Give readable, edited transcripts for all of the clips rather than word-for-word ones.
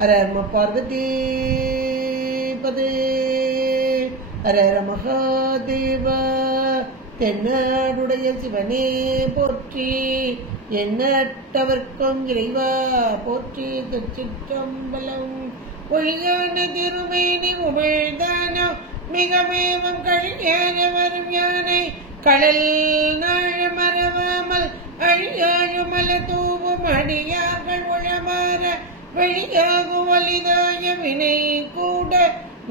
ஹர நம பார்வதி பதே ஹர ஹர மகாதேவ. தென்னாடுடைய சிவனே போற்றி, எண்ணற்றவர்க்கும் இறைவா போற்றி. திருச்சிற்றம்பலம். ஒழியான திருமேனி உமிழ்தானம் மிகமேவம் கழியான வரும் யானை கடல் நாழ மறவாமல் அழியாழும் மல தூவும் அடியார்கள் உளமாற வெளியாகும் வலிதாய வினை கூட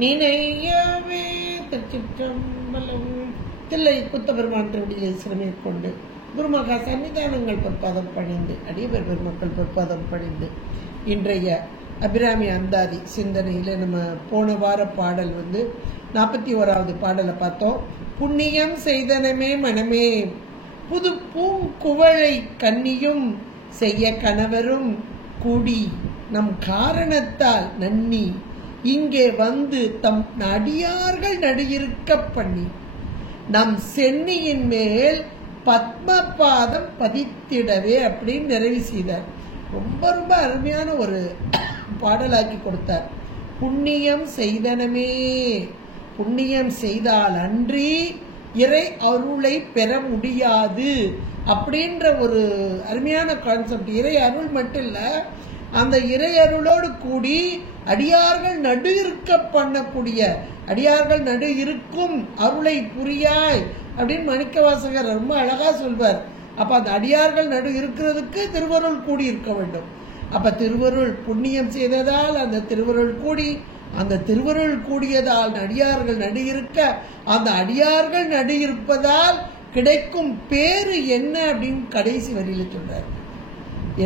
நினையாவே. திருச்சிற்றம்பலம். தில்லை குத்தபெருமான் திருவடியை சிறமேற்கொண்டு குருமகா சன்னிதானங்கள் பொற்பாதம் பணிந்து அடியவர் பெருமக்கள் பொற்பாதம் பணிந்து இன்றைய அபிராமி அந்தாதி சிந்தனையில் நம்ம போன வார பாடல் 41வது பாடலை பார்த்தோம். புண்ணியம் செய்தனமே மனமே புது பூங்குவளை கன்னியும் செய்ய கணவரும் கூடி நம் காரணத்தால் நன்னி இங்கே வந்து தம் அடியார்கள் நடுயிருக்க பண்ணி நம் சென்னியின் மேல் பத்மபாதம் பதித்திடவே அப்படின்னு நிறைவு செய்தார். ரொம்ப ரொம்ப அருமையான ஒரு பாடலாக்கி கொடுத்தார். புண்ணியம் செய்தனமே, புண்ணியம் செய்தால் அன்றி இறை அருளை பெற முடியாது அப்படின்ற ஒரு அருமையான கான்செப்ட். இறை அருள் மட்டும் இல்ல, அந்த இறை அருளோடு கூடி அடியார்கள் நடு இருக்க பண்ணக்கூடிய, அடியார்கள் நடு இருக்கும் அருளை புரியாய் அப்படின்னு மாணிக்கவாசகர் ரொம்ப அழகா சொல்வார். அப்ப அந்த அடியார்கள் நடு இருக்கிறதுக்கு திருவருள் கூடி இருக்க வேண்டும். அப்ப திருவருள் புண்ணியம் செய்ததால் அந்த திருவருள் கூடி, அந்த திருவருள் கூடியதால் அடியார்கள் நடு இருக்க, அந்த அடியார்கள் நடு இருப்பதால் கிடைக்கும் பேரு என்ன அப்படின்னு கடைசி வரியில சொல்றாரு.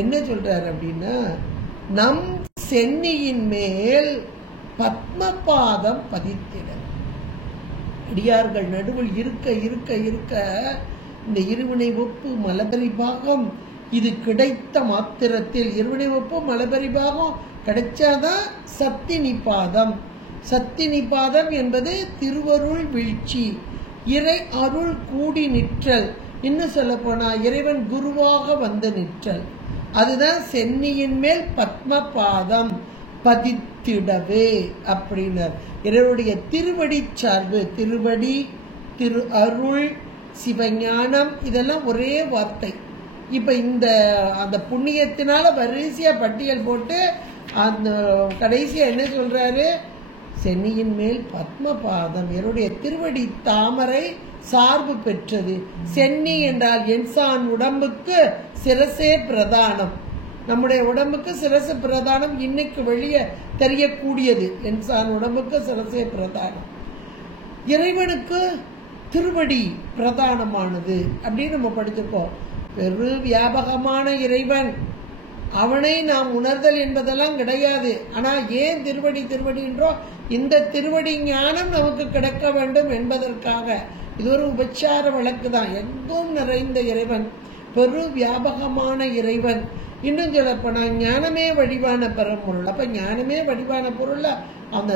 என்ன சொல்றாரு அப்படின்னா, நம் சென்னியின் மேல் பத்மபாதம் பதித்திட. அடியார்கள் நடுவில் இருக்க இருக்க இருக்க இந்த இருவினை ஒப்பு மலபரி பாகம் இது கிடைத்த மாத்திரத்தில், இருவினை ஒப்பு மலபரி பாகம் கிடைச்சாதான் சத்தினி பாதம். சத்தினி பாதம் என்பது திருவருள் வீழ்ச்சி, இறை அருள் கூடி நிற்றல். இன்னும் சொல்ல போனா இறைவன் குருவாக வந்து நிற்றல். அதுதான் சென்னியின் மேல் பத்மபாதம் பதித்திடவே அப்படின்னார். இறைவனுடைய திருவடி சார்பு, திருவடி, திரு அருள், சிவஞானம் இதெல்லாம் ஒரே வார்த்தை. இப்ப இந்த அந்த புண்ணியத்தினால வரிசையா பட்டியல் போட்டு அந்த கடைசியா என்ன சொல்றாரு, சென்னியின் மேல் பத்மபாதம், என்னுடைய திருவடி தாமரை சார்பு பெற்றது. சென்னி என்றால் என்சான் உடம்புக்கு சிரசே பிரதானம். நம்முடைய உடம்புக்கு சிரசு பிரதானம், இன்னைக்கு வெளியே தெரியக்கூடியது. என்சான் உடம்புக்கு சிரசே பிரதானம். இறைவனுக்கு திருவடி பிரதானமானது அப்படின்னு நம்ம படிச்சிருக்கோம். பெரு வியாபகமான இறைவன், அவனை நாம் உணர்தல் என்பதெல்லாம் கிடையாது. ஆனா ஏன் திருவடி திருவடின்றோ, இந்த திருவடி ஞானம் நமக்கு கிடைக்க வேண்டும் என்பதற்காக. இது ஒரு உபச்சார வழக்கு தான். எங்கும் நிறைந்த இறைவன், பெரு வியாபகமான இறைவன். இன்னும் சொல்லப்போனா ஞானமே வடிவான பெரும்பொருள். அப்ப ஞானமே வடிவான பொருள் அந்த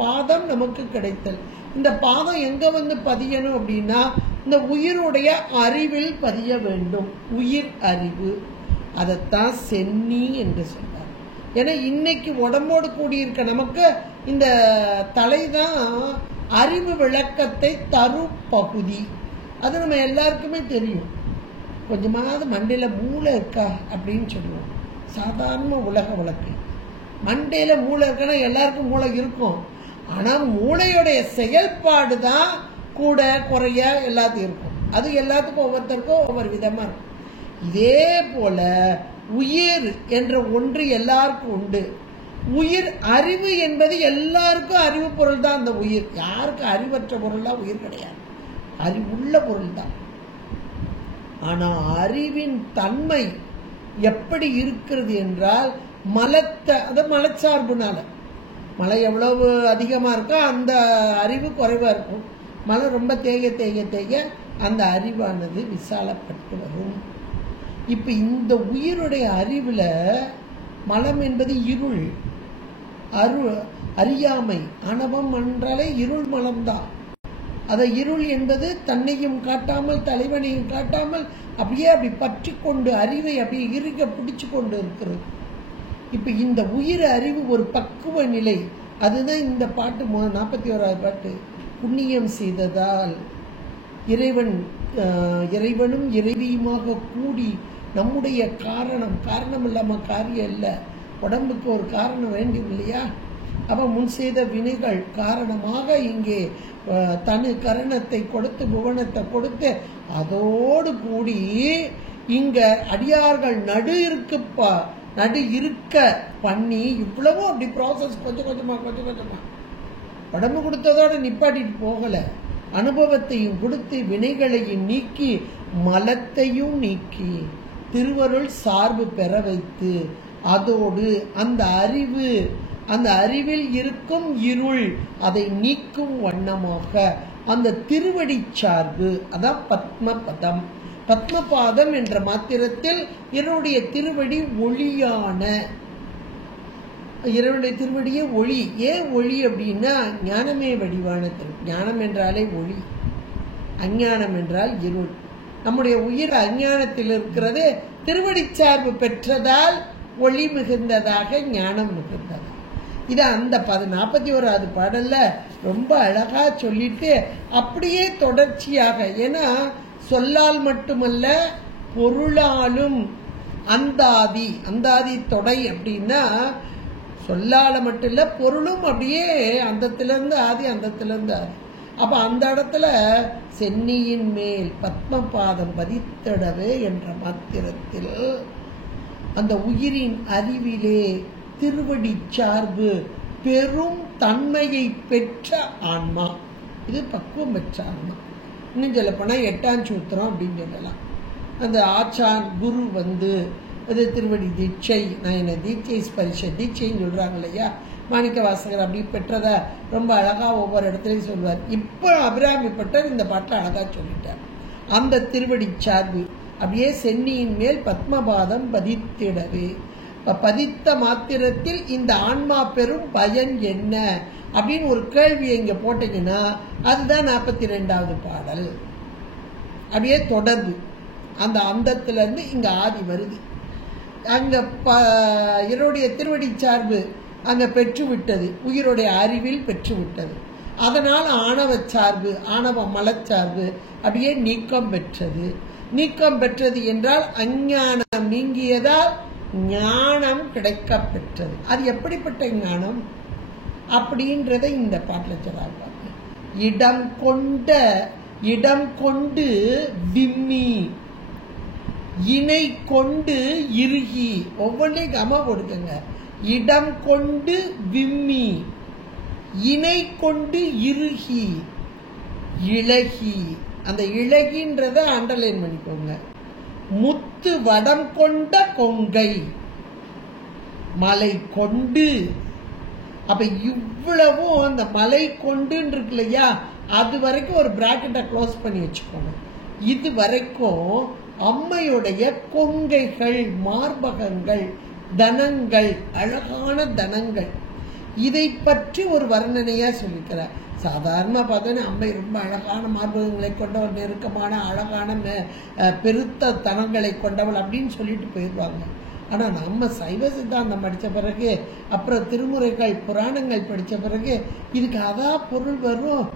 பாதம் நமக்கு கிடைத்தல். இந்த பாதம் எங்க வந்து பதியணும் அப்படின்னா, இந்த உயிருடைய அறிவில் பதிய வேண்டும். உயிர் அறிவு, அதைத்தான் சென்னி என்று சொல்றார். ஏன்னா இன்னைக்கு உடம்போடு கூடியிருக்க நமக்கு இந்த தலைதான் அறிவு விளக்கத்தை தரும் பகுதி. அது நம்ம எல்லாருக்குமே தெரியும். கொஞ்சமாவது மண்டையில மூளை இருக்கா அப்படின்னு சொல்லுவோம். சாதாரண உலக வழக்கு மண்டையில மூளை இருக்குன்னா எல்லாருக்கும் மூளை இருக்கும். ஆனா மூளையுடைய செயல்பாடு தான் கூட குறைய எல்லாத்துக்கும் இருக்கும். அது எல்லாத்துக்கும் ஒவ்வொருத்தருக்கும் ஒவ்வொரு விதமா இருக்கும். இதே போல உயிர் என்ற ஒன்று எல்லாருக்கும் உண்டு. உயிர் அறிவு என்பது எல்லாருக்கும் அறிவு பொருள் தான். அந்த உயிர் யாருக்கு அறிவற்ற பொருள் தான் உயிர் கிடையாது, அறிவுள்ள பொருள் தான். ஆனா அறிவின் தன்மை எப்படி இருக்கிறது என்றால், மலச்சார்புனால, மழை எவ்வளவு அதிகமா இருக்கோ அந்த அறிவு குறைவா இருக்கும். மழை ரொம்ப தேய தேய தேய அந்த அறிவானது விசாலப்பட்டு வரும். இப்ப இந்த உயிருடைய அறிவுல மலம் என்பது இருள், அறியாமை, அனவம் என்றாலே இருள் மலம்தான். அத இருள் என்பது தன்னையும் காட்டாமல் தலைவனையும் காட்டாமல் அப்படியே அப்படி பற்றி கொண்டு அறிவை அப்படியே இறுக பிடிச்சு கொண்டு இருக்கிறது. இப்ப இந்த உயிர் அறிவு ஒரு பக்குவ நிலை. அதுதான் இந்த பாட்டு 41வது பாட்டு. புண்ணியம் செய்ததால் இறைவனும் இறைவியுமாக கூடி நம்முடைய காரணம் இல்லாம காரியம் இல்லை. உடம்புக்கு ஒரு காரணம் வேண்டும் இல்லையா? அப்ப முன் செய்த வினைகள் காரணமாக இங்கே தனு கரணத்தை கொடுத்து புவனத்தை கொடுத்து அதோடு கூடி இங்க அடியார்கள் நடு இருக்க பண்ணி இவ்வளவும் அப்படி ப்ராசஸ் கொஞ்சம் கொஞ்சமா உடம்பு கொடுத்ததோட நிப்பாட்டிட்டு போகல. அனுபவத்தையும் கொடுத்து வினைகளையும் நீக்கி மலத்தையும் நீக்கி திருவருள் சார்பு பெற வைத்து அதோடு அந்த அறிவில் இருக்கும் இருள் அதை நீக்கும் வண்ணமாக அந்த திருவடி சார்பு, அதான் பத்மபதம். பத்மபாதம் என்ற மாத்திரத்தில் இவருடைய திருவடி ஒளியான, இறைவனுடைய திருவடியே ஒளி. ஏன் ஒளி அப்படின்னா ஞானமே வடிவான ஞானம் என்றாலே ஒளி, அஞ்ஞானம் என்றால் இருள். நம்முடைய உயிர் அஞ்ஞானத்தில் இருக்கிறது திருவடி சார்பு பெற்றதால் ஒளி மிகுந்ததாக, ஞானம் மிகுந்ததாக. இது அந்த 41வது பாடல்ல ரொம்ப அழகா சொல்லிட்டு அப்படியே தொடர்ச்சியாக, ஏன்னா சொல்லால் மட்டுமல்ல பொருளாலும் அந்தாதி தொடை அப்படின்னா சொல்லால மட்டும் இல்ல பொருளும் அப்படியே அந்தத்திலிருந்து ஆதி. அப்ப அந்த இடத்துல சென்னியின் மேல் பத்மபாதம் பதித்திடவே என்ற மாத்திரத்தில் அந்த உயிரின் அறிவிலே திருவடி சார்பு பெரும் தன்மையை பெற்ற ஆன்மா. இது பக்குவம் பெற்ற ஆன்மா. இன்னும் சொல்ல போனா 8ஆம் சூத்திரம் அப்படின்னு சொல்லலாம். அந்த ஆச்சான் குரு அது திருவடி தீட்சை, நயன தீட்சை, ஸ்பரிச தீட்சைன்னு சொல்றாங்க இல்லையா? மாணிக்க வாசகர் அப்படி பெற்றத ரொம்ப அழகா ஒவ்வொரு இடத்துலையும் சொல்வார். இப்போ அபிராமி பட்டர் இந்த பாட்டில் அழகா சொல்லிட்டார். அந்த திருவடி சார்பு அப்படியே சென்னியின் மேல் பத்மபாதம் பதித்திடவே, பதித்த மாத்திரத்தில் இந்த ஆன்மா பெரும் பயன் என்ன அப்படின்னு ஒரு கேள்வி இங்க போட்டீங்கன்னா அதுதான் 42வது பாடல். அப்படியே தொடர்பு அந்த அந்தத்துல இருந்து இங்க ஆதி வருது. அங்க இவருடைய திருவடி சார்பு அங்க பெற்று விட்டது, உயிருடைய அறிவில் பெற்று விட்டது. அதனால் ஆணவ சார்பு, ஆணவ மலச்சார்பு அப்படியே நீக்கம் பெற்றது என்றால் அஞ்ஞானம் நீங்கியதால் ஞானம் கிடைக்க பெற்றது. அது எப்படிப்பட்ட ஞானம் அப்படின்றத இந்த பாட்டில் சொல்றாங்க. இடம் கொண்டு விம்மி, இணை கொண்டு இறுகி, ஒவ்வொன்றையும் கம கொடுக்குங்க. இடம் கொண்டு விம்மி, இணை கொண்டு இறுகி, இளகி, அந்த இளகின்றத அண்டர்லைன் பண்ணிக்கோங்க. முத்து வடம் கொண்ட கொங்கை, மலை கொண்டு. அப்ப இவ்வளவும் அந்த மலை கொண்டு இருக்கு இல்லையா, அது வரைக்கும் ஒரு பிராக்கெட்டை க்ளோஸ் பண்ணி வச்சுக்கோங்க. இது வரைக்கும் அம்மையுடைய கொங்கைகள், மார்பகங்கள், தனங்கள், அழகான தனங்கள், இதை பற்றி ஒரு வர்ணனையா சொல்லிக்கிறார். சாதாரண பார்த்தோன்னே அம்மை ரொம்ப அழகான மார்பகங்களை கொண்டவள், நெருக்கமான அழகான பெருத்த தனங்களை கொண்டவள் அப்படின்னு சொல்லிட்டு போயிடுவாங்க. ஆனா நம்ம சைவ சித்தாந்தம் படிச்ச பிறகு, அப்புறம் திருமுறைகள் புராணங்கள் படிச்ச பிறகு இதுக்கு அதான் பொருள் வரும்.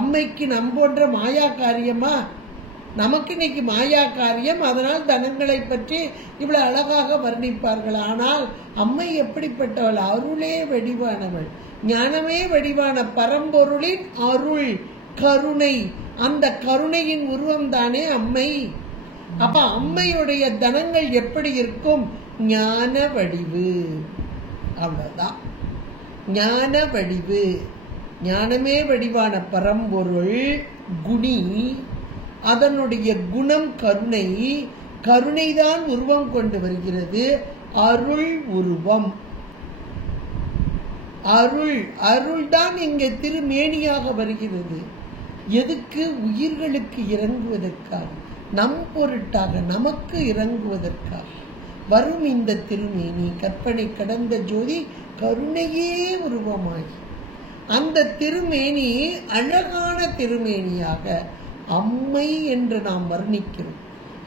அம்மைக்கு நம்போன்ற மாயா காரியமா? நமக்கு இன்னைக்கு மாயா காரியம். அதனால் தனங்களை பற்றி இவ்வளவு அழகாக வர்ணிப்பார்கள். ஆனால் அம்மை எப்படிப்பட்டவள்? அருளே வடிவானவள், ஞானமே வடிவான பரம்பொருளின் அருள், கருணை. அந்த கருணையின் உருவம் தானே அம்மை. அப்ப அம்மையுடைய தனங்கள் எப்படி இருக்கும்? ஞான வடிவு. அவ்வளவுதான், ஞான வடிவு. ஞானமே வடிவான பரம்பொருள் குணி, அதனுடைய குணம் கருணை. கருணைதான் உருவம் கொண்டு வருகிறது. அருள் உருவம், அருள் தான் இங்கே திருமேனியாக வருகிறது. எதுக்கு? உயிர்களுக்கு இறங்குவதற்காக, நம் பொருட்டாக, நமக்கு இறங்குவதற்காக வரும் இந்த திருமேனி. கற்பனை கடந்த ஜோதி கருணையே உருவமாகி அந்த திருமேனி அழகான திருமேனியாக அம்மை என்று நாம் வர்ணிக்கிறோம்.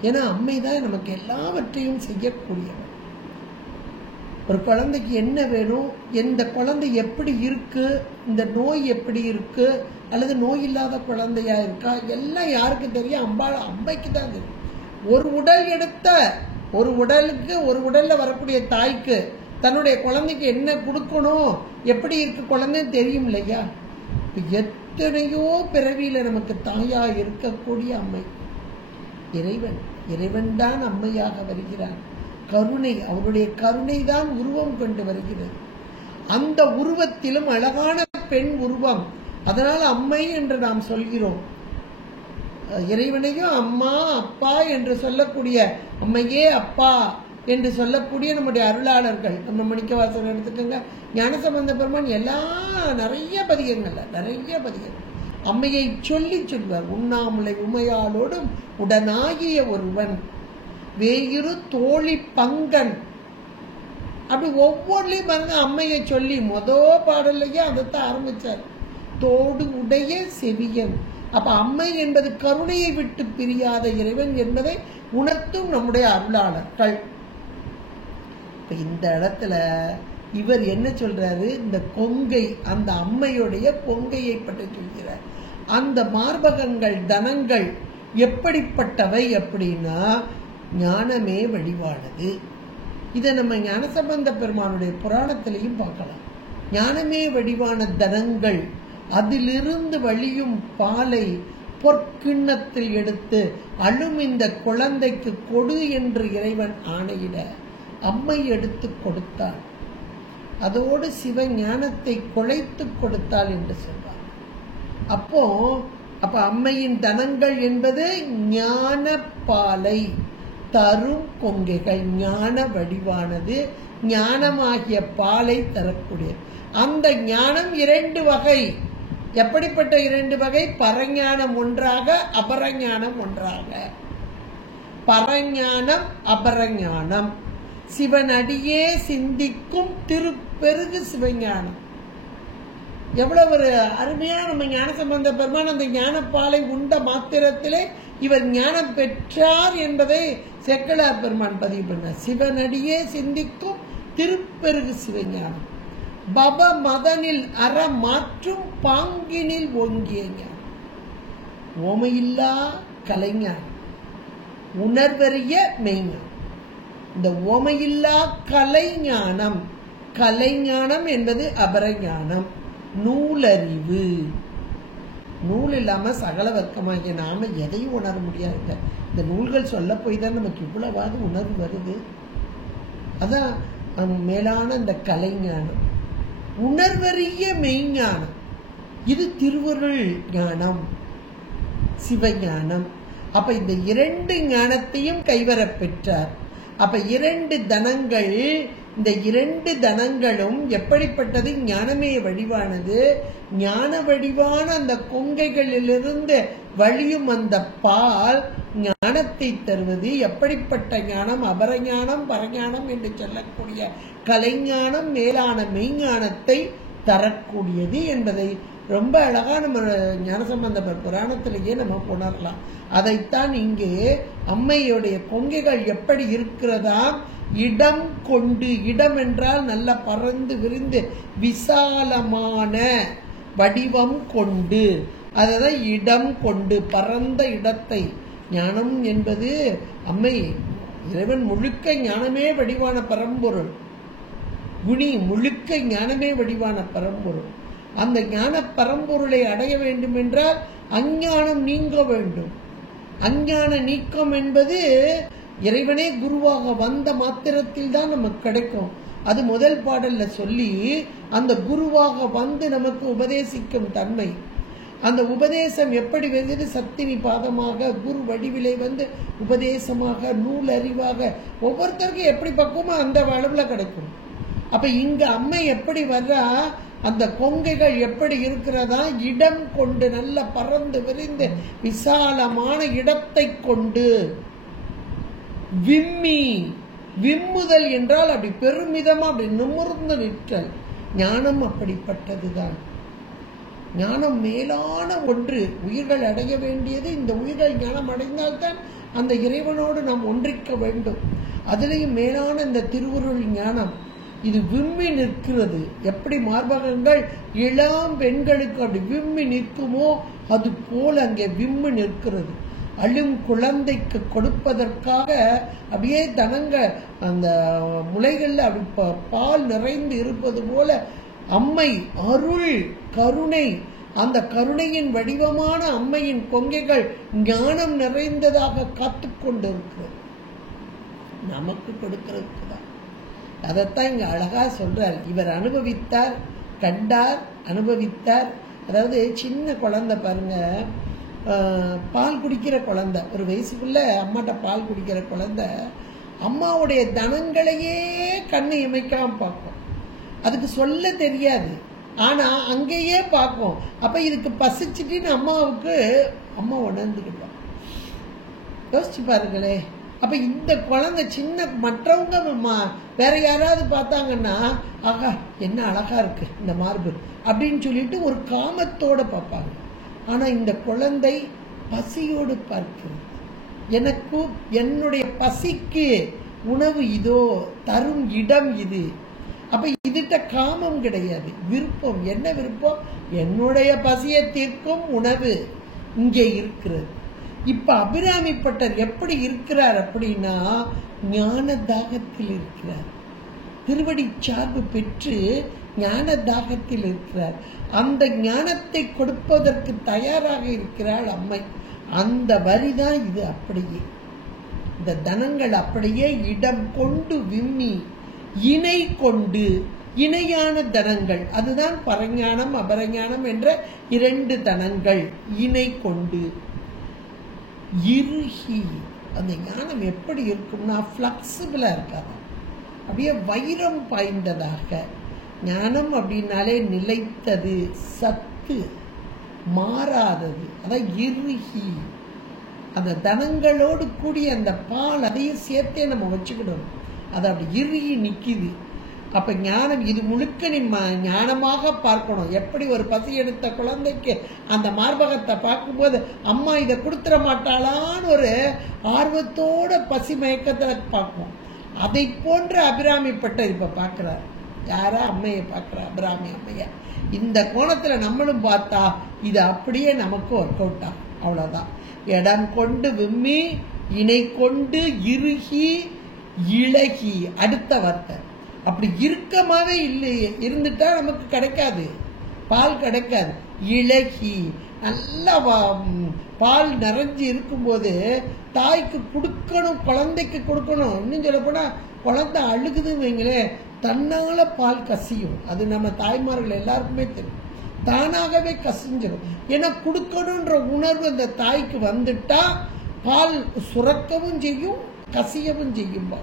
ஏன்னா அம்மை தான் நமக்கு எல்லாவற்றையும் செய்யக்கூடியவர். ஒரு குழந்தைக்கு என்ன வேணும், இந்த குழந்தை எப்படி இருக்கு, இந்த நோய் எப்படி இருக்கு, அல்லது நோய் இல்லாத குழந்தையா இருக்கா, எல்லாம் யாருக்கு தெரியும்? அம்மைக்கு தான் தெரியும். ஒரு உடல் எடுத்த ஒரு உடலுக்கு, ஒரு உடல்ல வரக்கூடிய தாய்க்கு தன்னுடைய குழந்தைக்கு என்ன கொடுக்கணும், எப்படி இருக்கு குழந்தைன்னு தெரியும் இல்லையா? எத்தனையோ பிறவியில நமக்கு தாயா இருக்கக்கூடிய அம்மை இறைவன் தான் அம்மையாக வருகிறார். கருணை, அவருடைய கருணை தான் உருவம் கொண்டு வருகிறது. அந்த உருவத்திலும் அழகான பெண் உருவம். அதனால அம்மை என்று நாம் சொல்கிறோம். இறைவனையும் அம்மா அப்பா என்று சொல்லக்கூடிய, அம்மையே அப்பா என்று சொல்லக்கூடிய நம்முடைய அருளாளர்கள், நம்ம மணிக்கவாசகர் எடுத்துக்கோங்க, ஞானசம்பந்த பெருமான் நிறைய பதிகங்கள் அம்மையை சொல்லி சொல்வார். உண்ணாமுலை உமையாளோடும் உடனாகிய ஒருவன் வேயிரு தோழி பங்கன், அப்படி ஒவ்வொன்றையும் பாருங்க அம்மையை சொல்லி பாடலையே அதைத்தான் ஆரம்பிச்சார். தோடு உடைய செவியன். அப்ப அம்மை என்பது கருணையை விட்டு பிரியாத இறைவன் என்பதை உணர்த்தும் நம்முடைய அருளாளர்கள். இந்த இடத்துல இவர் என்ன சொல்றாரு? இந்த கொங்கை, அந்த அம்மையுடைய கொங்கையை பற்றி சொல்கிறார். அந்த மார்பகங்கள் தனங்கள் எப்படிப்பட்டவை அப்படின்னா ஞானமே வடிவானது. இதை நம்ம ஞானசம்பந்த பெருமானுடைய புராணத்திலையும் பார்க்கலாம். ஞானமே வடிவான தனங்கள், அதிலிருந்து வழியும் பாலை பொற்கிண்ணத்தில் எடுத்து அழும் இந்த குழந்தைக்கு கொடு என்று இறைவன் ஆணையிட அம்மை எடுத்து கொடுத்தாள். அதோடு சிவ ஞானத்தை குழைத்து கொடுத்தாள் என்று சொல்வார். அப்ப அம்மையின் தனங்கள் என்பது ஞான பாலை தரும் கொங்கைகள். ஞான வடிவானது, ஞானமாகிய பாலை தரக்கூடியது. அந்த ஞானம் 2 வகை. எப்படிப்பட்ட 2 வகை? பரஞானம் ஒன்றாக, அபரஞானம் ஒன்றாக. பரஞானம் அபரஞானம். சிவனடியே சிந்திக்கும் திருப்பெருகு சிவஞானம். எவ்வளவு ஒரு அருமையா நம்ம ஞானசம்பந்த பெருமான் அந்த ஞானப்பாலை உண்ட மாத்திரத்திலே இவர் ஞானம் பெற்றார் என்பதை செக்கலார் பெருமான் பதிவு பண்ணார். சிவனடியே சிந்திக்கும் திருப்பெருகு சிவஞானம். பவ மதனில் அற மாற்றும் பாங்கினில் ஓங்கிய ஞானம். ஓமையில்லா கலைஞானம், உணர்வறிய மெய்ஞானம். இந்த ஓமையில்லா கலைஞானம், கலைஞானம் என்பது அபரஞானம். நூலறிவு, நூல் இல்லாம சகல வர்க்கமாகிய நாம எதையும் உணர முடியாது. இந்த நூல்கள் சொல்ல போய் தான் நமக்கு இவ்வளவாது உணர்வு வருது. அதான் மேலான இந்த கலைஞானம். உணர்வறிய மெய்ஞானம், இது திருவருள் ஞானம், சிவஞானம். அப்ப இந்த 2 ஞானத்தையும் கைவர பெற்றார். அப்ப 2 தனங்கள், இந்த 2 தனங்களும் எப்படிப்பட்டது? ஞானமே வடிவானது. ஞான வடிவான அந்த கொங்கைகளிலிருந்து வழியும் அந்த பால் ஞானத்தை தருவது. எப்படிப்பட்ட ஞானம்? அபரஞானம் பரஞானம் என்று சொல்லக்கூடிய கலைஞானம் மேலான மெய்ஞானத்தை தரக்கூடியது என்பதை ரொம்ப அழகா நம்ம ஞானசம்பந்த புராணத்திலேயே நம்ம உணரலாம். அதைத்தான் இங்கே அம்மையுடைய கொங்கைகள் எப்படி இருக்கிறதா? இடம் கொண்டு, இடம் என்றால் நல்ல பறந்து விரிந்து விசாலமான வடிவம் கொண்டு, அதுதான் இடம் கொண்டு, பரந்த இடத்தை. ஞானம் என்பது அம்மை இறைவன் முழுக்க ஞானமே வடிவான பரம்பொருள். குணி முழுக்க ஞானமே வடிவான பரம்பொருள். அந்த ஞான பரம்பொருளை அடைய வேண்டும் என்றால் அஞ்ஞானம் நீங்க வேண்டும். அஞ்ஞான நீக்கம் என்பது இறைவனே குருவாக வந்த மாத்திரத்தில் தான் நமக்கு கிடைக்கும். அது முதல் பாடல்ல சொல்லி, அந்த குருவாக வந்து நமக்கு உபதேசிக்கும் தன்மை. அந்த உபதேசம் எப்படி வந்து சத்தினி பாதமாக குரு வடிவிலை வந்து உபதேசமாக நூல் அறிவாக ஒவ்வொருத்தருக்கும் எப்படி பக்குவமோ அந்த அளவுல கிடைக்கும். அப்ப இங்க அம்மை எப்படி வர்றா? அந்த கொங்கைகள் எப்படி இருக்கிறதா? இடம் கொண்டு, நல்ல பறந்து விரிந்து விசாலமான இடத்தை கொண்டு. விம்மி, விம்முதல் என்றால் அப்படி பெருமிதமா அப்படி நிமிர்ந்து நிற்றல். ஞானம் அப்படிப்பட்டதுதான். ஞானம் மேலான ஒன்று. உயிர்கள் அடைய வேண்டியது, இந்த உயிர்கள் ஞானம் அடைந்தால்தான் அந்த இறைவனோடு நாம் ஒன்றிக்க வேண்டும். அதிலையும் மேலான இந்த திருவருள் ஞானம். இது விம்மி நிற்கிறது. எப்படி மார்பகங்கள் இளம் பெண்களுக்கு அப்படி விம்மி நிற்குமோ அது போல அங்கே விம்மி நிற்கிறது. அழும் குழந்தைக்கு கொடுப்பதற்காக அப்படியே தனங்க அந்த முளைகள்ல அப்படி பால் நிறைந்து இருப்பது போல அம்மை அருள் கருணை, அந்த கருணையின் வடிவமான அம்மையின் கொங்கைகள் ஞானம் நிறைந்ததாக காத்து கொண்டு இருக்கிறது, நமக்கு கொடுக்கிறதுக்கு தான். அதைத்தான் இங்க அழகா சொல்றார். இவர் அனுபவித்தார், கண்டார், அனுபவித்தார். அதாவது சின்ன குழந்தை பாருங்க, பால் குடிக்கிற குழந்தை, ஒரு வயசுக்குள்ள அம்மாட்ட பால் குடிக்கிற குழந்தை அம்மாவுடைய தனங்களையே கண்ணு இமைக்காம பார்க்கும். அதுக்கு சொல்ல தெரியாது, ஆனா அங்கேயே பார்க்கும். அப்ப இதுக்கு பசிச்சுட்டின்னு அம்மாவுக்கு அம்மா உணர்ந்துக்கிட்டோம். யோசிச்சு பாருங்களே. அப்ப இந்த குழந்தை சின்ன மற்றவங்க வேற யாராவது பார்த்தாங்கன்னா ஆகா என்ன அழகா இருக்கு இந்த மார்பு அப்படின்னு சொல்லிட்டு ஒரு காமத்தோட பார்ப்பாங்க. ஆனா இந்த குழந்தை பசியோடு பார்க்கிறது. எனக்கு என்னுடைய பசிக்கு உணவு இதோ தரும் இடம் இது. அப்ப இதுட்ட காமம் கிடையாது, விருப்பம். என்ன விருப்பம்? என்னுடைய பசியை தீர்க்கும் உணவு இங்கே இருக்கிறது. இப்ப அபிராமிப்பட்டர் எப்படி இருக்கிறார் அப்படின்னா ஞான தாகத்தில் இருக்கிறார். திருவடி சார்பு பெற்று ஞான தாகத்தில் இருக்கிறார். அந்த ஞானத்தை கொடுப்பதற்கு தயாராக இருக்கிறாள் அம்மை. அந்த வரிதான் இது. அப்படியே இந்த தனங்கள் அப்படியே இடம் கொண்டு விம்மி இணை கொண்டு, இணையான தனங்கள், அதுதான் பரஞானம் அபரஞானம் என்ற இரண்டு தனங்கள் இணை கொண்டு இறுகி. அந்த ஞானம் எப்படி இருக்கும்னா பிளெக்சிபிளா இருக்காது, அப்படியே வைரம் பாய்ந்ததாக. ஞானம் அப்படின்னாலே நிலைத்தது, சத்து, மாறாதது. அதான் இறுகி. அந்த தனங்களோடு கூடிய அந்த பால் அதையும் சேர்த்தே நம்ம வச்சுக்கிடணும். அது அப்படி இறுகி நிக்குது. அப்ப ஞானம் இது முழுக்க நீ ஞானமாக பார்க்கணும். எப்படி ஒரு பசி எடுத்த குழந்தைக்கு அந்த மார்பகத்தை பார்க்கும்போது அம்மா இதை கொடுத்துட மாட்டாளான்னு ஒரு ஆர்வத்தோட பசி மயக்கத்துல பார்ப்போம். அதை போன்ற அபிராமிப்பட்டர் இப்ப பார்க்கிறார். யாரா? அம்மையை பார்க்கிறார், அபிராமி அம்மைய. இந்த கோணத்துல நம்மளும் பார்த்தா இது அப்படியே நமக்கு ஒர்க் அவுட் ஆகும். அவ்வளவுதான். இடம் கொண்டு விம்மி, இணை கொண்டு இறுகி, இளகி. அடுத்த வார்த்தை. அப்படி இறுக்கமாவே இல்லையே இருந்துட்டா நமக்கு கிடைக்காது, பால் கிடைக்காது. இளகி, நல்லா பால் நிறைஞ்சு இருக்கும்போது தாய்க்கு கொடுக்கணும், குழந்தைக்கு கொடுக்கணும். இன்னும் சொல்ல போனா குழந்தை அழுகுதுன்னு வைங்களேன், தன்னால பால் கசியும். அது நம்ம தாய்மார்கள் எல்லாருக்குமே தெரியும். தானாகவே கசிஞ்சிடும். ஏன்னா கொடுக்கணும்ன்ற உணர்வு அந்த தாய்க்கு வந்துட்டா பால் சுரக்கவும் செய்யும், கசியவும் செய்யும்.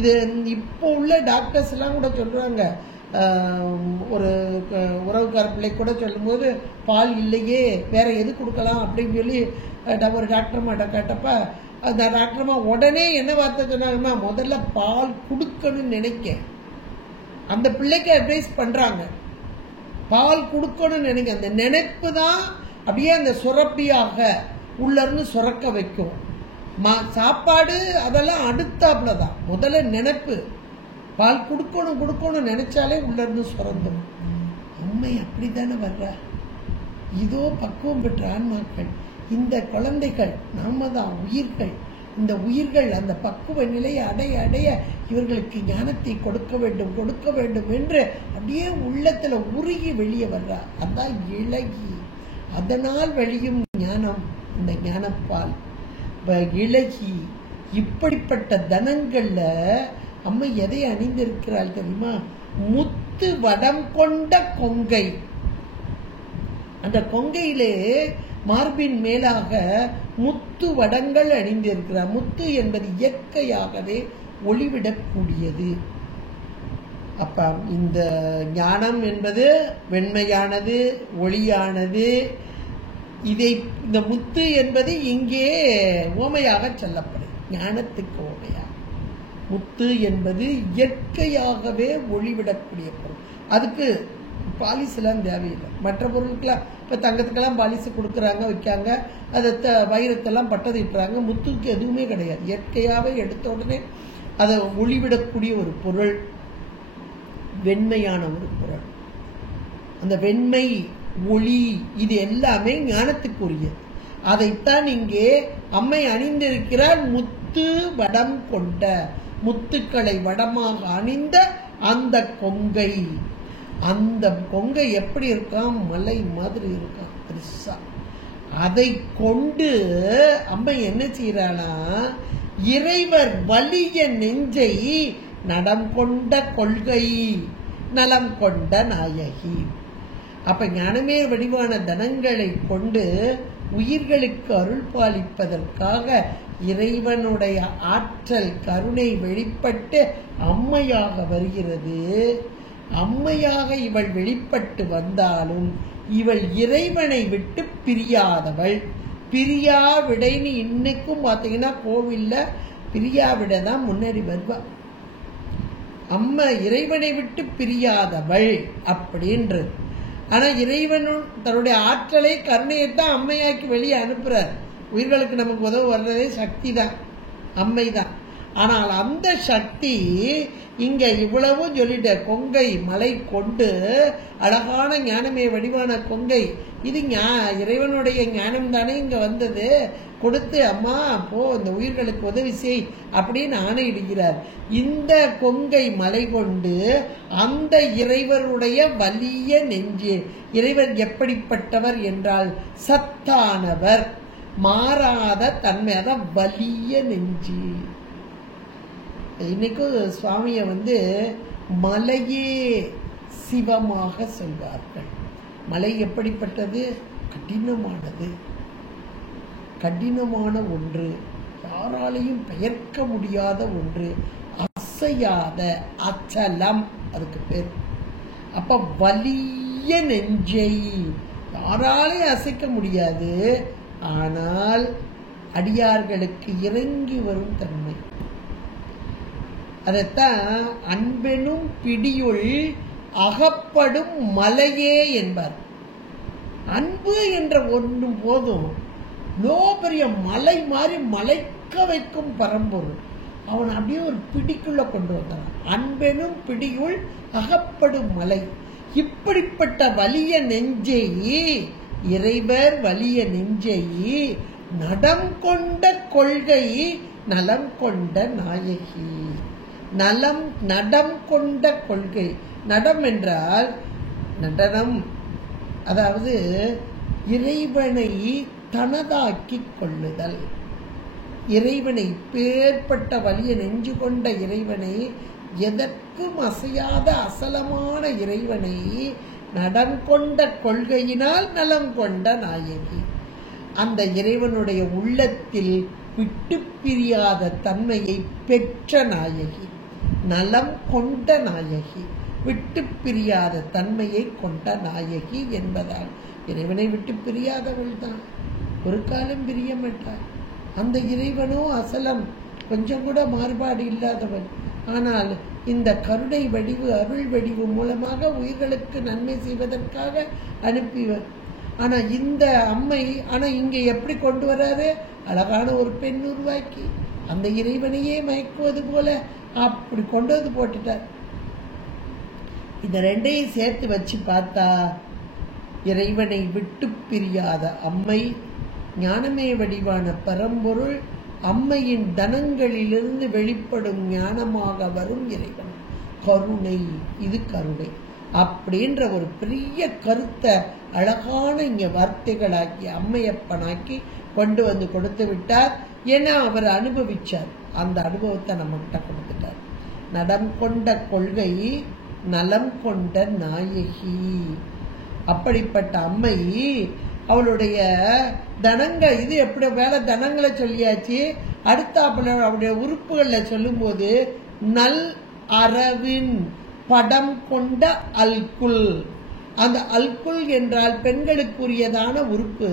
இது இப்போ உள்ள டாக்டர்ஸ் எல்லாம் கூட சொல்றாங்க. ஒரு உறவுக்கார பிள்ளை கூட சொல்லும்போது பால் இல்லையே வேற எது கொடுக்கலாம் அப்படின்னு சொல்லி ஒரு டாக்டர்மாட்ட கேட்டப்ப அந்த டாக்டர்மா உடனே என்ன வார்த்தை சொன்னாங்கன்னா, முதல்ல பால் கொடுக்கணும்னு நினைக்க. அந்த பிள்ளைக்கு அட்வைஸ் பண்றாங்க, பால் கொடுக்கணும்னு நினைக்க. அந்த நினைப்பு தான் அப்படியே அந்த சுரப்பியாக உள்ள இருந்து சுரக்க வைக்கும். சாப்பாடு அதெல்லாம் அடுத்தாப்புல தான். முதல்ல நினைப்பு, பால் கொடுக்கணும் கொடுக்கணும் நினைச்சாலே உள்ள இருந்து சுரந்துடும். அம்மை அப்படித்தானே வர்ற. இதோ பக்குவம் பெற்ற ஆன்மாக்கள், இந்த குழந்தைகள் நாம தான் உயிர்கள். இந்த உயிர்கள் அந்த பக்குவ நிலையை அடைய அடைய இவர்களுக்கு ஞானத்தை கொடுக்க வேண்டும் கொடுக்க வேண்டும் என்று அப்படியே உள்ளத்துல உருகி வெளியே வர்றா. அதான் இளகி. அதனால் வெளியும் ஞானம் இந்த ஞானப்பால். இளகி. இப்படிப்பட்ட தனங்கள்ல அம்மை எதை அணிந்திருக்கிறாள் தெரியுமா? முத்து வடம் கொண்ட கொங்கை. அந்த கொங்கையிலே மார்பின் மேலாக முத்து வடங்கள் அணிந்திருக்கிறார். முத்து என்பது இயற்கையாகவே ஒளிவிடக்கூடியது. அப்ப இந்த ஞானம் என்பது வெண்மையானது, ஒளியானது. இதை இந்த முத்து என்பது இங்கே ஓமையாக சொல்லப்படும், ஞானத்துக்கு ஓமையாக. முத்து என்பது இயற்கையாகவே ஒளிவிடக்கூடிய பொருள். அதுக்கு பாலிஸ் எல்லாம் தேவையில்லை. மற்ற பொருளுக்கெல்லாம் இப்ப தங்கத்துக்கெல்லாம் பாலிசு கொடுக்குறாங்க, வைக்காங்க, அதை வைரத்தெல்லாம் பட்டதிட்டுறாங்க. முத்துக்கு எதுவுமே கிடையாது. இயற்கையாவே எடுத்த உடனே அதை ஒளிவிடக்கூடிய ஒரு பொருள். வெண்மையான ஒரு குரல். அந்த வெண்மை, ஒளி, இது எல்லாமே ஞானத்துக்குரியது. அதைத்தான் இங்கே அம்மை அணிந்திருக்கிறார். முத்து வடம் கொண்ட, முத்துக்களை வடமாக அணிந்த அந்த கொங்கை. அந்த கொங்கை எப்படி இருக்கான்? மலை மாதிரி இருக்கான், பெருசா. அதை கொண்டு அம்மை என்ன செய்யறானா, இறைவர் வலிய நெஞ்சை நடம் கொண்ட கொள்கை நலம் கொண்ட நாயகி. அப்ப ஞானமே வடிவான தனங்களை கொண்டு உயிர்களுக்கு அருள் பாலிப்பதற்காக இறைவனுடைய ஆற்றல் கருணை வெளிப்பட்டு அம்மையாக வருகிறது. அம்மையாக இவள் வெளிப்பட்டு வந்தாலும் இவள் இறைவனை விட்டு பிரியாதவள். பிரியா விடைன்னு இன்னைக்கும் பார்த்தீங்கன்னா கோவில்ல பிரியா விடை தான் முன்னாடி வருவா. அம்மா இறைவனை விட்டு பிரியாதவள் அப்படின்றது. ஆனா இறைவனும் தன்னுடைய ஆற்றலை கருணையைத்தான் அம்மையாக்கி வெளியே அனுப்புறார். உயிர்களுக்கு நமக்கு உதவு வர்றதே சக்தி தான், அம்மை தான். ஆனால் அந்த சக்தி இங்க இவ்வளவும் சொல்லிட்ட. கொங்கை மலை கொண்டு அழகான ஞானமே வடிவான கொங்கை. இது இறைவனுடைய ஞானம் தானே இங்க வந்தது. கொடுத்து அம்மா போ இந்த உயிர்களுக்கு உதவி செய் அப்படின்னு ஆணையிடுகிறார். இந்த கொங்கை மலை கொண்டு அந்த இறைவருடைய வலிய நெஞ்சு. இறைவர் எப்படிப்பட்டவர் என்றால் சத்தானவர், மாறாத தன்மை, அதான் வலிய நெஞ்சு. இன்னைக்கும் சுவாமியை மலையே சிவமாக சொல்வார்கள். மலை எப்படிப்பட்டது? கடினமானது, கடினமான ஒன்று, யாராலையும் பெயர்க்க முடியாத ஒன்று, அசையாத அச்சலம் அதுக்கு பேர். அப்ப வலிய நெஞ்சை யாராலையும் அசைக்க முடியாது, ஆனால் அடியார்களுக்கு இறங்கி வரும் தன்மை. அதைத்தான் அன்பெனும் பிடியுள் அகப்படும் மலையே என்பார். அன்பு என்ற ஒன்று போதும் லோ பெரிய மலை மாதிரி மலைக்க வைக்கும் பரம்பொருள். அவன் அப்படியே ஒரு பிடிக்குள்ள கொண்டு வந்தான். அன்பெனும் பிடியுள் அகப்படும் மலை. இப்படிப்பட்ட வலிய நெஞ்சை இறைவர் வலிய நெஞ்சை நடம் கொண்ட கொள்கை நலம் கொண்ட நாயகி. நடம் கொண்ட கொள்கை. நடம் என்றால் நடனம், அதாவது இறைவனை தனதாக்கி கொள்ளுதல். இறைவனை பேர்பட்ட வலிய நெஞ்சு கொண்ட இறைவனை, எதற்கும் அசையாத அசலமான இறைவனை நடம் கொண்ட கொள்கையினால் நலம் கொண்ட நாயகி. அந்த இறைவனுடைய உள்ளத்தில் விட்டு பிரியாத தன்மையை பெற்ற நாயகி, நலம் கொண்ட நாயகி, விட்டு பிரியாத தன்மையை கொண்ட நாயகி என்பதால் இறைவனை விட்டு பிரியாதவள் தான், ஒரு காலம் பிரிய மாட்டாள். அந்த இறைவனோ அசலம், கொஞ்சம் கூட மாறுபாடு இல்லாதவன். ஆனால் இந்த கருணை வடிவு அருள் வடிவு மூலமாக உயிர்களுக்கு நன்மை செய்வதற்காக அனுப்பிவர். ஆனா இந்த அம்மை இங்க எப்படி கொண்டு வராரு? அழகான ஒரு பெண் உருவாக்கி அந்த இறைவனையே மயக்குவது போல அப்படி கொண்டு வந்து போட்டுட்டார். இந்த ரெண்டையும் சேர்த்து வச்சு பார்த்தா இறைவனை விட்டு பிரியாத அம்மை, ஞானமே வடிவான பரம்பொருள், அம்மையின் தனங்களிலிருந்து வெளிப்படும் ஞானமாக வரும் இறைவன். கருணை, இது கருணை அப்படின்ற ஒரு பெரிய கருத்தை அழகான இங்க வார்த்தைகளாக்கி அம்மையப்பனாக்கி கொண்டு வந்து கொடுத்து விட்டார். ஏன்னா அவர் அனுபவிச்சார், அந்த அனுபவத்தை நம்மகிட்ட கொடுத்துட்டார். நடம் கொண்ட கொள்கை நலம் கொண்ட நாயகி. அப்படிப்பட்ட அம்மை அவளுடைய தனங்கள், இது எப்படி வேலை தனங்களை சொல்லியாச்சு. அடுத்தாப்புல அவருடைய உறுப்புகள்ல சொல்லும் போது நல் அரவின் படம் கொண்ட அல்குல். அந்த அல்குல் என்றால் பெண்களுக்குரியதான உறுப்பு.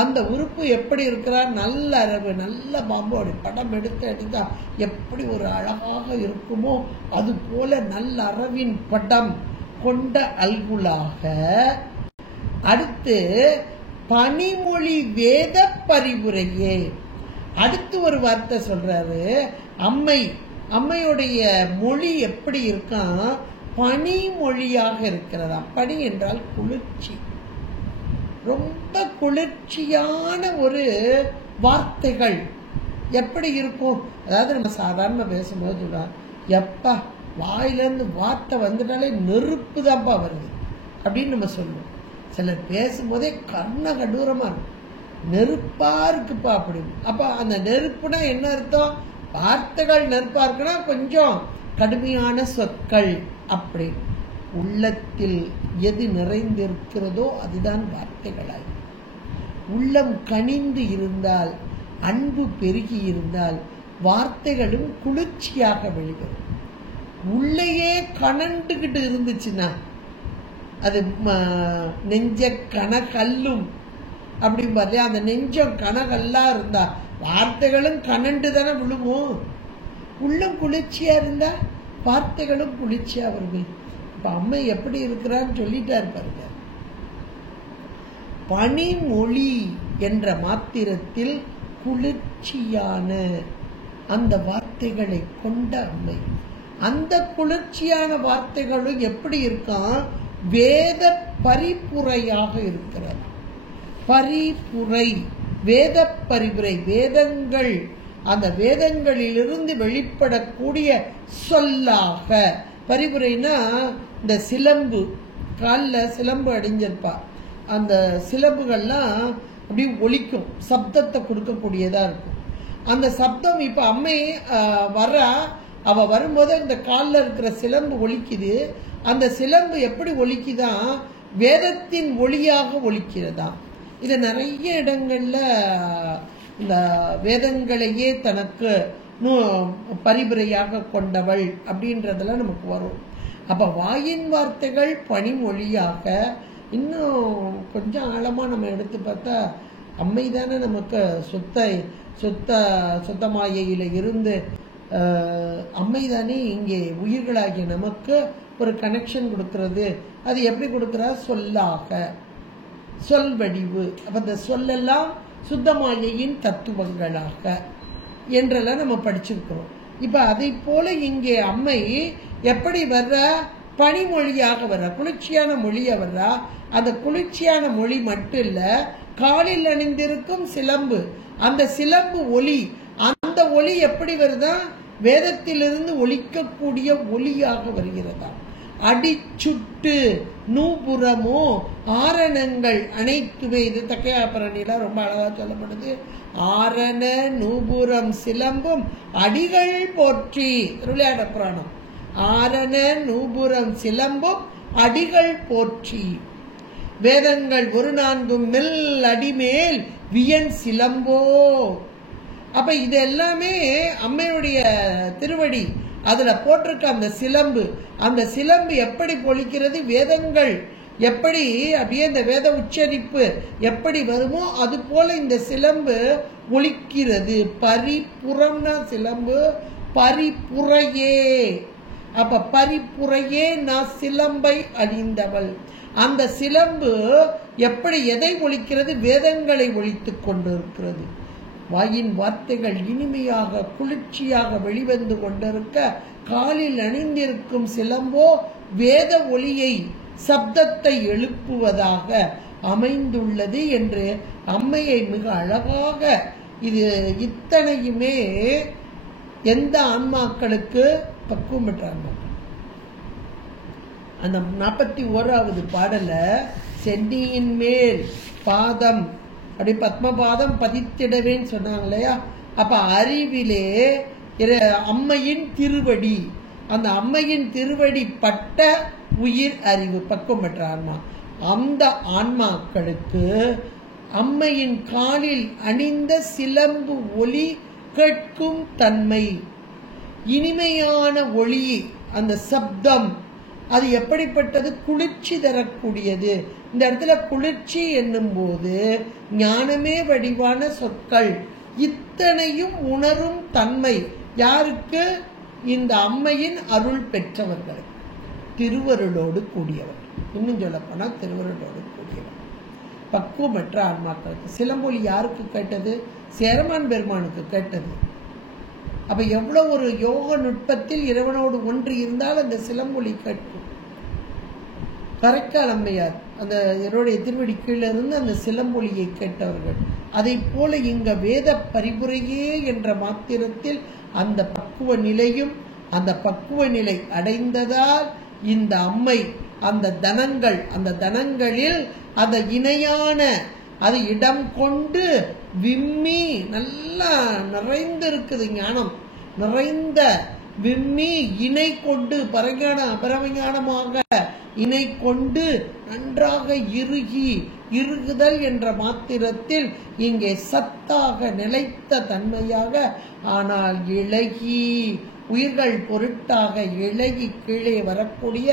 அந்த உறுப்பு எப்படி இருக்கிறார்? நல்ல அரவு, நல்ல பாம்போட படம் எடுத்தா எப்படி ஒரு அழகாக இருக்குமோ அது போல நல்ல அரவின் படம் கொண்ட அல்குலாக. அடுத்து பனிமொழி வேத பரிவுரையே. அடுத்து ஒரு வார்த்தை சொல்றாரு. அம்மையுடைய மொழி எப்படி இருக்கான்? பனிமொழியாக இருக்கிறதா. பனி என்றால் குளிர்ச்சி, ரொம்ப குளிர்ச்சியான ஒரு வார்த்தைகள் எப்படி இருக்கும். அதாவது நம்ம சாதாரண பேசும்போது சொல்லுவாங்க, எப்பா வாயிலேருந்து வார்த்தை வந்துட்டாலே நெருப்பு தான்ப்பா வருது அப்படின்னு நம்ம சொல்லுவோம். சிலர் பேசும்போதே கர்ண கடூரமாக இருக்கும், நெருப்பாக இருக்குப்பா அப்படின்னு. அப்போ அந்த நெருப்புனா என்ன அர்த்தம்? வார்த்தைகள் நெருப்பாக இருக்குன்னா கொஞ்சம் கடுமையான சொற்கள். அப்படி உள்ளத்தில் எது நிறைந்திருக்கிறதோ அதுதான் வார்த்தைகளாய். உள்ளம் கனிந்து இருந்தால், அன்பு பெருகி இருந்தால் வார்த்தைகளும் குளிர்ச்சியாக வெளிவரும். உள்ளேயே கனண்டுகிட்டு இருந்துச்சுன்னா அது நெஞ்ச கனகல்லும் அப்படிம்பாரு. அந்த நெஞ்சம் கனகல்லா இருந்தா வார்த்தைகளும் கனண்டு தானே விழுவோம். உள்ளம் குளிர்ச்சியா இருந்தா வார்த்தைகளும் குளிர்ச்சியா வருது. இப்ப அம்மை எப்படி இருக்கிறான்னு சொல்லிட்டாரு பாருங்க. பனிமொழி என்ற மாத்திரத்தில் குளிர்ச்சியான அந்த வார்த்தைகளை கொண்ட அம்மை. அந்த குளிர்ச்சியான வார்த்தைகளும் எப்படி இருக்கான்? வேத பரிபுரையாக இருக்கிறது. பரிபுரை, வேத பரிபுரை, வேதங்கள், அந்த வேதங்களிலிருந்து வெளிப்படக்கூடிய சொல்லாக. பரிபுரைனா இந்த சிலம்பு, காலில் சிலம்பு அடிஞ்சிருப்பா, அந்த சிலம்புகள்லாம் அப்படி ஒலிக்கும், சப்தத்தை கொடுக்கக்கூடியதா இருக்கும். அந்த சப்தம் இப்ப அம்மை வரா, அவ வரும்போது அந்த காலில் இருக்கிற சிலம்பு ஒலிக்குது. அந்த சிலம்பு எப்படி ஒலிக்குதான்? வேதத்தின் ஒளியாக ஒலிக்கிறதா. இது நிறைய இடங்கள்ல இந்த வேதங்களையே தனக்கு பரிபுரையாக கொண்டவள் அப்படின்றதெல்லாம் நமக்கு வரும். அப்ப வாயின் வார்த்தைகள் பனிமொழியாக. இன்னும் கொஞ்சம் ஆழமா நம்ம எடுத்து பார்த்தா அம்மை தானே நமக்கு சுத்த மாயையில இருந்து அம்மை தானே இங்கே உயிர்களாகிய நமக்கு ஒரு கனெக்ஷன் கொடுக்கிறது. அது எப்படி கொடுக்கிறா? சொல்லாக, சொல் வடிவு. அப்ப இந்த சொல்லெல்லாம் சுத்தமாயையின் தத்துவங்களாக என்றெல்லாம் நம்ம படிச்சிருக்கிறோம். இப்ப அதை போல இங்கே அம்மை எப்படி வர்ற? பனிமொழியாக வர்ற, குளிர்ச்சியான மொழியா வர்றா. அந்த குளிர்ச்சியான மொழி மட்டும் இல்ல, காலில் அணிந்திருக்கும் சிலம்பு, அந்த சிலம்பு ஒலி, அந்த ஒலி எப்படி வருதா? வேதத்திலிருந்து ஒலிக்கக்கூடிய ஒலியாக வருகிறதா. அடிச்சுட்டு நூபுரமோ ஆரணங்கள் அனைத்துமே, இது தக்கையாபரணியில ரொம்ப அழகா சொல்லப்படுது. ஆரண நூபுரம் சிலம்பும் அடிகள் போற்றி, திருவிளையாட புராணம். ஆரண நூபுரம் சிலம்பும் அடிகள் போற்றி, வேதங்கள் ஒரு நான்கும் மெல் அடிமேல் வியன் சிலம்போ. அப்ப இது எல்லாமே அம்மையுடைய திருவடி, அதுல போட்டிருக்க அந்த சிலம்பு. அந்த சிலம்பு எப்படி பொழிக்கிறது? வேதங்கள் எப்படி அப்படியே இந்த வேத உச்சரிப்பு எப்படி வருமோ அது போல இந்த சிலம்பு ஒலிக்கிறது. பரிபுறம்னா சிலம்பு, பரிபுரையே. அப்ப பரிபுரையே நான் சிலம்பை அணிந்தவள். அந்த சிலம்பு எப்படி எதை ஒலிக்கிறது? வேதங்களை ஒலித்துக் கொண்டிருக்கிறது. வாயின் வார்த்தைகள் இனிமையாக குளிர்ச்சியாக வெளிவந்து கொண்டிருக்க, காலில் அணிந்திருக்கும் சிலம்போ வேத ஒலியை, சப்தத்தை எழுப்புவதாக அமைந்துள்ளது என்று அம்மையை மிக அழகாக, இது இத்தனையுமே எந்த ஆன்மாக்களுக்கு? பக்குவம் பெற்ற ஆன்மாக்கள். அந்த 41வது பாடல சென்னியின் மேல் பாதம் அப்படி பத்மபாதம் பதித்திடவேன்னு சொன்னாங்க இல்லையா. அப்ப அறிவிலே அம்மையின் திருவடி, அந்த அம்மையின் திருவடி பட்ட உயிர் அறிவு பக்குவம் பெற்ற ஆன்மா. அந்த ஆன்மாக்களுக்கு அம்மையின் காலில் அணிந்த சிலம்பு ஒலி கேட்கும் தன்மை, இனிமையான ஒளி, அந்த சப்தம் அது எப்படிப்பட்டது? குளிர்ச்சி தரக்கூடியது. இந்த இடத்துல குளிர்ச்சி என்னும் போது ஞானமே வடிவான சொற்கள் இத்தனையும் உணரும் தன்மை யாருக்கு? இந்த அம்மையின் அருள் பெற்றவர்கள், திருவருளோடு கூடியவர். இன்னும் சொல்ல போனா திருவருளோடு கூடியவர், பக்குவமற்ற ஆன்மாக்களுக்கு. சிலம்பொலி யாருக்கு கேட்டது? சேரமான் பெருமானுக்கு கேட்டது. அப்ப எவ்வளவு ஒரு யோக நுட்பத்தில் இறைவனோடு ஒன்று இருந்தால் அந்த சிலம்பொலி கேட்கும். கரைக்கால் அம்மையார் அந்த இவருடைய திருவடி கீழே இருந்து அந்த சிலம்பொலியை கேட்டவர்கள். அதை போல இங்க வேத பரிபுரையே என்ற மாத்திரத்தில் அந்த பக்குவ நிலையும், அந்த பக்குவ நிலை அடைந்ததால் இந்த அம்மை அந்த தனங்களில் அந்த இணையான அது இடம் கொண்டு விம்மி நல்லா நிறைந்திருக்குது. ஞானம் நிறைந்த விம்மி இணை கொண்டு பரஞான அபரஞானமாக இணை கொண்டு நன்றாக இறுகுதல் என்ற மாத்திரத்தில் இங்கே சத்தாக நிலைத்த தன்மையாக, ஆனால் இழகி உயிர்கள் பொருட்டாக இழகி கீழே வரக்கூடிய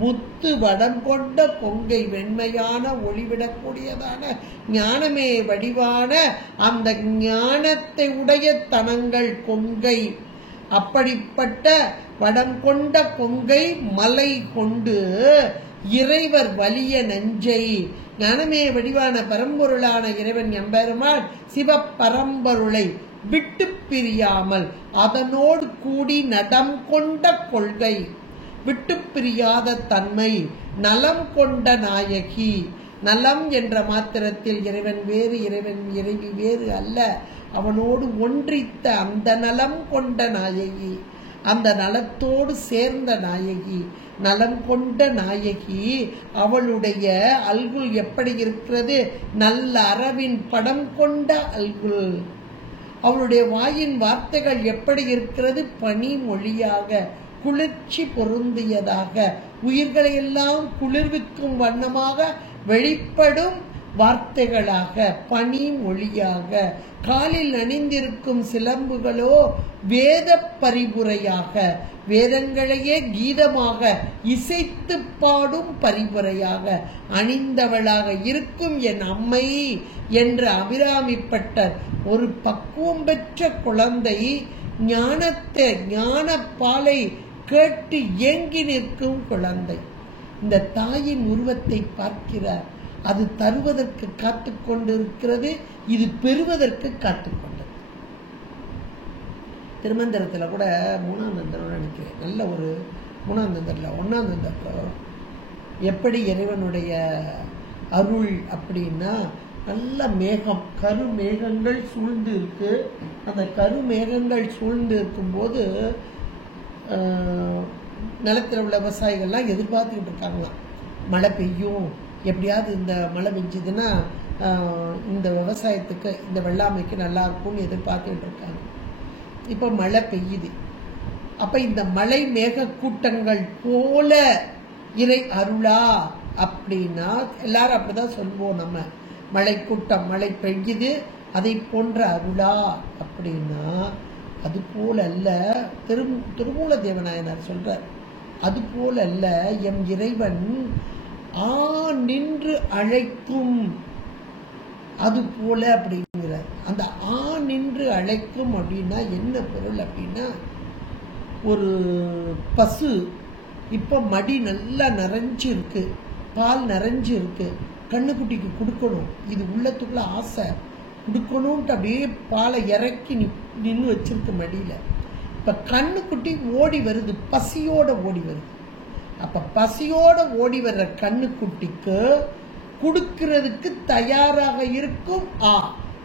முத்து வடம் கொண்ட கொங்கை வெண்மையான ஒளிவிடக்கூடியதான ஞானமே வடிவான அந்த ஞானத்தை உடைய தனங்கள் கொங்கை. அப்படிப்பட்ட வடம் கொண்ட கொங்கை மலை கொண்டு இறைவர் வலிய நெஞ்சை ஞானமே வடிவான பரம்பொருளான இறைவன் எம்பெருமான் சிவபரம்பொருளை விட்டு பிரியாமல் அதனோடு கூடி நடம் கொண்ட கொள்கை, விட்டு பிரியாத தன்மை, நலம் கொண்ட நாயகி. நலம் என்ற மாத்திரத்தில் இறைவன் வேறு இறைவி வேறு அல்ல, அவனோடு ஒன்றித்த அந்த நலம் கொண்ட நாயகி, அந்த நலத்தோடு சேர்ந்த நாயகி, நலம் கொண்ட நாயகி. அவளுடைய அல்குல் எப்படி இருக்கிறது? நல்ல அறவின் படம் கொண்ட அல்குல். அவளுடைய வாயின் வார்த்தைகள் எப்படி இருக்கிறது? பனி மொழியாக, குளிர்ச்சி பொருந்தியதாக, உயிர்களை எல்லாம் குளிர்விக்கும் வண்ணமாக வெளிப்படும் வார்த்தைகளாக, பனி மொழியாக. காலில் அணிந்திருக்கும் சிலம்புகளோ வேத பரிபுரையாக, வேதங்களையே கீதமாக இசைத்து பாடும் பரிபுரையாக அணிந்தவளாக இருக்கும் என் அம்மை என்று அபிராமிப்பட்டர் ஒரு பக்குவம் பெற்ற குழந்தை ஞான பாலை கேட்டு ஏங்கி நிற்கும் குழந்தை இந்த தாயின் உருவத்தை பார்க்கிறார். அது தருவதற்கு காத்து கொண்டிருக்கிறது, இது பெறுவதற்கு காத்துக்கொண்டது. திருமந்திரத்தில் கூட 3ஆம் தந்திரம் நினைக்கிறேன், நல்ல ஒரு 3ஆம் தந்திரத்தில் 1ஆம் தந்திரத்தில் எப்படி இறைவனுடைய அருள் அப்படின்னா, நல்ல மேகம், கருமேகங்கள் சூழ்ந்து இருக்கு. அந்த கருமேகங்கள் சூழ்ந்து இருக்கும்போது நிலத்தில் உள்ள விவசாயிகள்லாம் எதிர்பார்த்துக்கிட்டு இருக்காங்களாம், மழை பெய்யும், எப்படியாவது இந்த மழை பெஞ்சதுன்னா இந்த விவசாயத்துக்கு இந்த வெள்ளாமைக்கு நல்லா இருக்கும்னு எதிர்பார்த்துக்கிட்டு இருக்காங்க. இப்போ மழை பெய்யுது. அப்போ இந்த மழை மேக கூட்டங்கள் போல இறை அருளா அப்படின்னா எல்லாரும் அப்படிதான் சொல்லுவோம். நம்ம மழை கூட்டம் மழை பெய்யுது அதை போன்ற அருளா அப்படின்னா அது போல அல்ல. திருமூல தேவநாயனார் சொல்றார், அது போல அல்ல. எம் இறைவன் நின்று அழைக்கும், அது போல அப்படிங்கிறார். அந்த நின்று அழைக்கும் அப்படின்னா என்ன பொருள் அப்படின்னா, ஒரு பசு இப்போ மடி நல்லா நிறைஞ்சு இருக்கு, பால் நிறைஞ்சு இருக்கு, கண்ணுக்குட்டிக்கு கொடுக்கணும், இது உள்ளத்துக்குள்ள ஆசை கொடுக்கணும்ட்டு அப்படியே பாலை இறக்கி நின்று வச்சிருக்கு மடியில். இப்போ கண்ணுக்குட்டி ஓடி வருது, பசியோட ஓடி வருது. அப்ப பசியோட ஓடி வர்ற கண்ணுக்குட்டிக்கு கொடுக்கிறதுக்கு தயாராக இருக்கும்.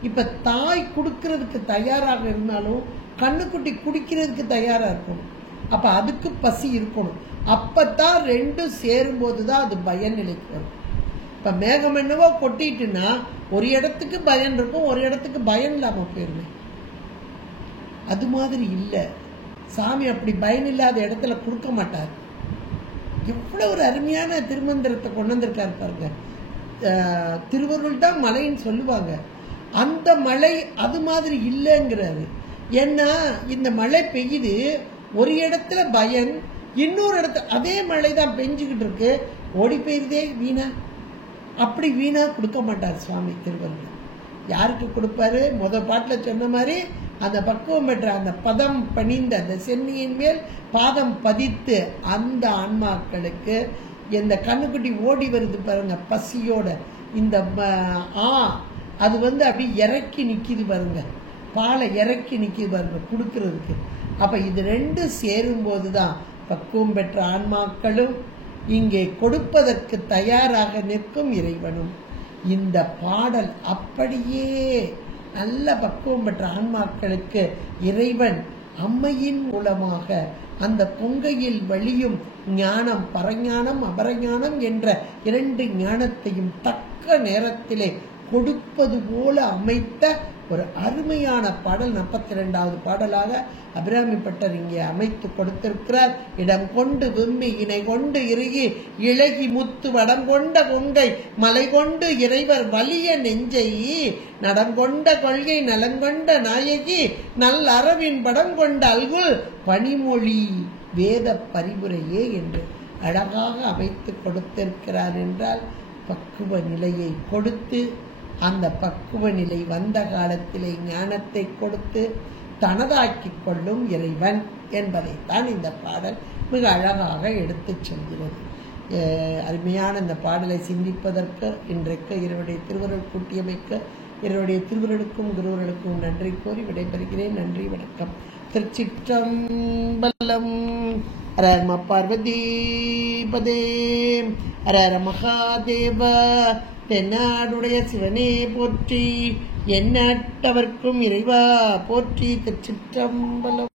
இப்ப தாய் கொடுக்கிறதுக்கு தயாராக இருந்தாலும் கண்ணுக்குட்டி குடிக்கிறதுக்கு தயாரா இருக்கணும். அப்ப அதுக்கு பசி இருக்கணும். அப்பதான் ரெண்டும் சேரும் போதுதான் அது பயனிலைக்கு வரும். இப்ப மேகம் என்னவோ கொட்டிட்டுன்னா ஒரு இடத்துக்கு பயன் இருக்கும், ஒரு இடத்துக்கு பயன் இல்லாம போயிருமே. அது மாதிரி இல்லை, சாமி அப்படி பயன் இல்லாத இடத்துல கொடுக்க மாட்டார். எவ்வளவு ஒரு அருமையான திருமந்திரத்தை கொண்டு வந்திருக்காரு பாருங்க. திருவருள் தான் மழைன்னு சொல்லுவாங்க, அந்த மழை அது மாதிரி இல்லைங்கிறாரு. ஏன்னா இந்த மழை பெய்யுது, ஒரு இடத்துல பயன், இன்னொரு இடத்துல அதே மழை தான் பெஞ்சுக்கிட்டு இருக்கு, ஓடி போயிருதே வீணா. அப்படி வீணா கொடுக்க மாட்டார் சுவாமி திருவருள். யாருக்கு கொடுப்பாரு? பாட்டில் சொன்ன மாதிரி அந்த பக்குவம் பெற்ற அந்த பதம் பணிந்த அந்த சென்னியின் மேல் பாதம் பதித்து அந்த ஆன்மாக்களுக்கு. இந்த கண்ணுக்குட்டி ஓடி வருது பாருங்க பசியோட, இந்த அது அப்படி இறக்கி நிற்கிது பாருங்க, பாலை இறக்கி நிற்கிது பாருங்க கொடுக்கறதுக்கு. அப்போ இது ரெண்டும் சேரும்போது தான் பக்குவம் பெற்ற ஆன்மாக்களும் இங்கே கொடுப்பதற்கு தயாராக நிற்கும் இறைவனும். இந்த பாடல் அப்படியே நல்ல பக்குவம் பெற்ற ஆன்மாக்களுக்கு இறைவன் அம்மையின் மூலமாக அந்த கொங்கையில் வழியும் ஞானம், பரஞானம் அபரஞானம் என்ற 2 ஞானத்தையும் தக்க நேரத்திலே கொடுப்பது போல அமைத்த ஒரு அருமையான பாடல் 42வது பாடலாக அபிராமி பட்டர் இங்கே அமைத்து கொடுத்திருக்கிறார். இடம் கொண்டு விம்மி இணை கொண்டு இறுகி இழகி முத்து வடம் கொண்ட கொங்கை மலை கொண்டு இறைவர் வலிய நெஞ்சை நடங்கொண்ட கொள்கை நலங்கொண்ட நாயகி நல் அரவின் படம் கொண்ட அல்குல் பனிமொழி வேத பரிபுரையே என்று அழகாக அமைத்து கொடுத்திருக்கிறார். என்றால் பக்குவ நிலையை கொடுத்து அந்த பக்குவ நிலை வந்த காலத்திலே ஞானத்தை கொடுத்து தனதாக்கி கொள்ளும் இறைவன் என்பதைத்தான் இந்த பாடல் மிக அழகாக எடுத்து சொல்கிறது. அருமையான இந்த பாடலை சிந்திப்பதற்கு இன்றைக்கு இவருடைய திருவருள் கூட்டியமைக்க இவருடைய திருவருளுக்கும் குருவருளுக்கும் நன்றி கூறி விடைபெறுகிறேன். நன்றி, வணக்கம். திருச்சிற்றம்பலம். ஹர நம பார்வதி பதே, ஹர ஹர மகாதேவ. தென்னாடுடைய சிவனே போற்றி, எந்நாட்டவர்க்கும் இறைவா போற்றி. திருச்சிற்றம்பலம்.